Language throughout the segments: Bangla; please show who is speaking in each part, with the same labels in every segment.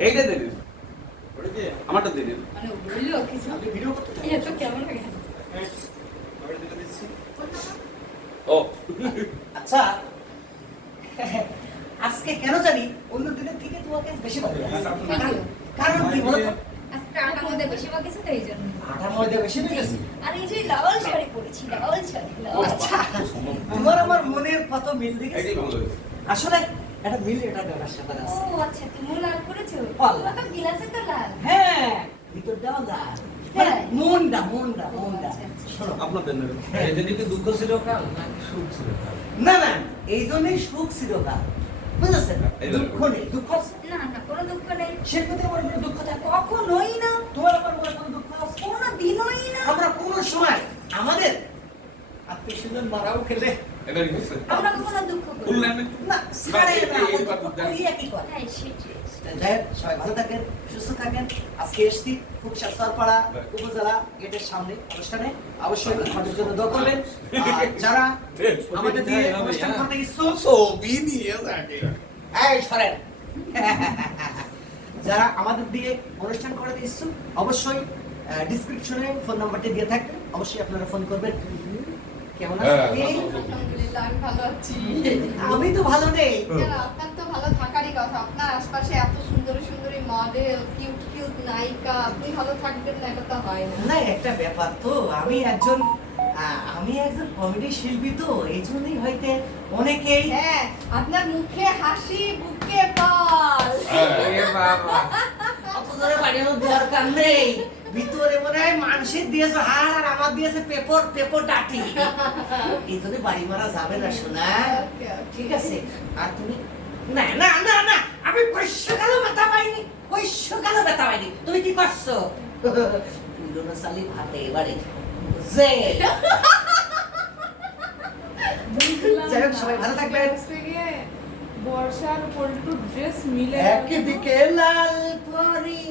Speaker 1: এইটা আমারটা ও
Speaker 2: আচ্ছা। আজকে কেন জানি অন্য দিনের থেকে তোমাকে বেশি ভালো লাগে কারণ কি বলতো
Speaker 3: আজকে মধ্যে বেশি বা তো এই জন্য
Speaker 2: আটা ময়দা বেশি
Speaker 3: আর এই যে লাল শাড়ি পরেছি লাল শাড়ি
Speaker 2: আচ্ছা তোমার আমার মনের কত মিল দেখেছি। আসলে একটা মিল এটা দেওয়ার সাথে
Speaker 3: ও আচ্ছা তুমি লাল করেছ
Speaker 2: আল্লাহ।
Speaker 3: তোমার গিলাসে তো লাল।
Speaker 2: হ্যাঁ ভিতরটাও লাল। মানে মনটা মনটা মনটা।
Speaker 3: আচ্ছা, আচ্ছা।
Speaker 2: শোনো।
Speaker 1: আপনাদের নেবেন
Speaker 4: কি দুঃখ চিরকাল নাকি সুখ চিরকাল?
Speaker 2: না না এই জন্যই সুখ চিরকাল। বুঝেছেন?
Speaker 1: দুঃখ
Speaker 2: নেই দুঃখ
Speaker 3: না না কোনো দুঃখ নেই।
Speaker 2: সে ক্ষেত্রে আমার কোনো দুঃখ থাকে।
Speaker 3: কখনোই না।
Speaker 2: তোমার আমার মনে কোনো দুঃখ আছে?
Speaker 3: কোনো দিনই না।
Speaker 2: আমরা কোনো সময় আমাদের আত্মীয় স্বজন মারাও খেলে।
Speaker 1: এবার
Speaker 3: আমরা কখনো দুঃখ করি
Speaker 2: সবাই ভালো থাকেন সুস্থ থাকেন। আজকে এসছি খুব উপজেলা গেটের সামনে অনুষ্ঠানে। অবশ্যই আমাদের জন্য দোয়া করবেন। যারা আমাদের দিয়ে অনুষ্ঠান করতে ইচ্ছুক
Speaker 1: ছবি নিয়ে
Speaker 2: এই সরেন। যারা আমাদের দিয়ে অনুষ্ঠান করাতে ইচ্ছুক অবশ্যই ডিসক্রিপশনে ফোন নাম্বারটি দিয়ে থাকবে অবশ্যই আপনারা ফোন করবেন। কেমন আছেন?
Speaker 1: হ্যাঁ?
Speaker 5: আলহামদুলিল্লাহ আমি ভালো আছি।
Speaker 2: আমি তো ভালো নেই।
Speaker 5: আপনার তো ভালো থাকারই কথা। আপনার আশপাশে এত সুন্দর সুন্দরী মডেল কিউট কিউট নায়িকা আপনি ভালো থাকবেন না এটা তো হয় না।
Speaker 2: না একটা ব্যাপার তো আমি একজন আমি একজন কমেডি শিল্পী তো এই জন্যই হয়তো অনেকেই
Speaker 5: হ্যাঁ আপনার মুখে হাসি বুকে
Speaker 4: এ বাবা।
Speaker 2: অত বাড়ানোর দরকার নেই। ভিতরে মনে হয় মানুষের দিয়েছে হাড় আর আমার দিয়েছে পেপর পেপর ডাটি। বাড়ি মারা যাবে না
Speaker 5: ওকে, ওকে।
Speaker 2: ঠিক আছে আর তুমি না না না না আমি কৈশ্যকালও ব্যথা পাইনি কৈশ্যকালও ব্যথা পাইনি। তুমি কি করছ? পুরোনো সালি ভাতে এবারে যে যাই হোক, সবাই ভালো থাকবেন।
Speaker 6: বর্ষার পল্টু ড্রেস মিলে
Speaker 2: একদিকে লাল পরি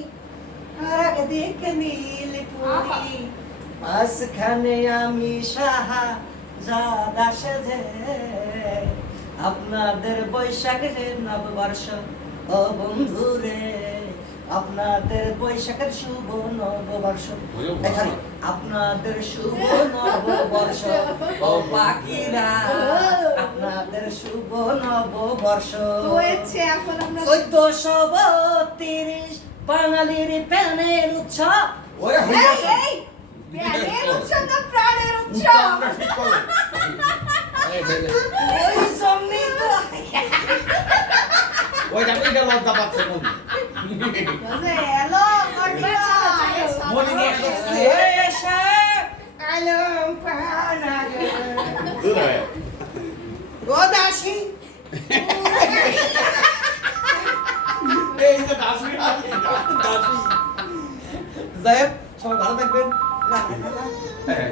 Speaker 2: আর একদিকে নীল পরি। মাঝখানে আমি সাহা জাদা সেজে আপনাদের বৈশাখের নববর্ষ ও বন্ধু রে আপনাদের বৈশাখের শুভ নববর্ষ। এখানে আপনাদের শুভ নববর্ষ। ও পাখিরা আপনাদের শুভ নববর্ষ।
Speaker 5: হয়েছে এখন আমরা
Speaker 2: চোদ্দশো বত্রিশ বাঙালির প্যানের উৎসব।
Speaker 7: ওরে হয়ে
Speaker 5: এই,
Speaker 7: গেছে
Speaker 5: এই, প্রাণের উৎসব না প্রাণের উৎসব
Speaker 7: আমরা ঠিক করলাম
Speaker 2: ওই জন্যই তো
Speaker 7: ওই দেখো এটা লজ্জা পাচ্ছে মনি
Speaker 5: হ্যালো
Speaker 7: মনি নিয়ে এসো।
Speaker 2: এসে আলম পানাগে
Speaker 7: দূর হয়ে
Speaker 2: ও দাসী
Speaker 7: এই যে দাসি দাসি।
Speaker 2: যাই হোক, সবাই ভালো থাকবেন। না না
Speaker 1: হ্যাঁ।